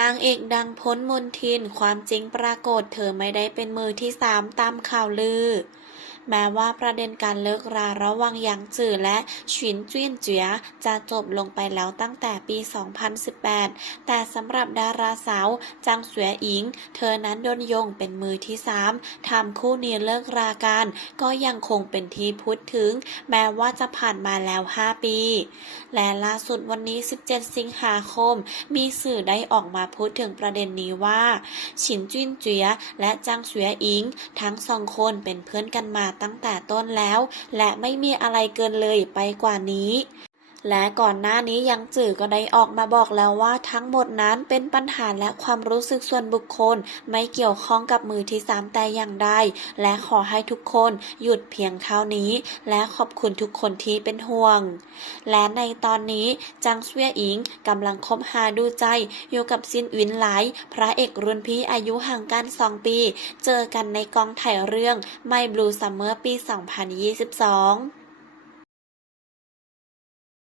นางเอกดังพ้นมนทิน ความจริงปรากฏเธอไม่ได้เป็นมือที่สามตามข่าวลือ แม้ว่าประเด็นการเลิกราระหว่างหยางจือและฉินจิ้นเจียจะจบลงไปแล้วตั้งแต่ปี 2018 แต่สำหรับดาราสาวจางเสวียอิง เธอนั้นโดนโยงเป็นมือที่สามทำคู่นี้เลิกรากันก็ยังคงเป็นที่พูดถึง แม้ว่าจะผ่านมาแล้ว 5 ปี และล่าสุดวันนี้ 17 สิงหาคม มีสื่อได้ออกมาพูดถึงประเด็นนี้ว่าฉินจิ้นเจียและจางเสวียอิง ทั้งสองคนเป็นเพื่อนกันมาตั้งแต่ต้นแล้ว และไม่มีอะไรเกินเลยไปกว่านี้ และก่อนหน้านี้ยังจื่อก็ได้ออกมาบอกแล้วว่าทั้งหมดนั้นเป็นปัญหาและความรู้สึกส่วนบุคคล ไม่เกี่ยวข้องกับมือที่สามแต่อย่างใดและขอให้ทุกคนหยุดเพียงเท่านี้ และขอบคุณทุกคนที่เป็นห่วง และในตอนนี้จังเสวียอิงกำลังคบหาดูใจอยู่กับซินอินหลพระเอกรุ่นพี่อายุห่างกัน2ปี เจอกันในกองถ่ายเรื่องไม่บลูซัมเมอร์ปี 2022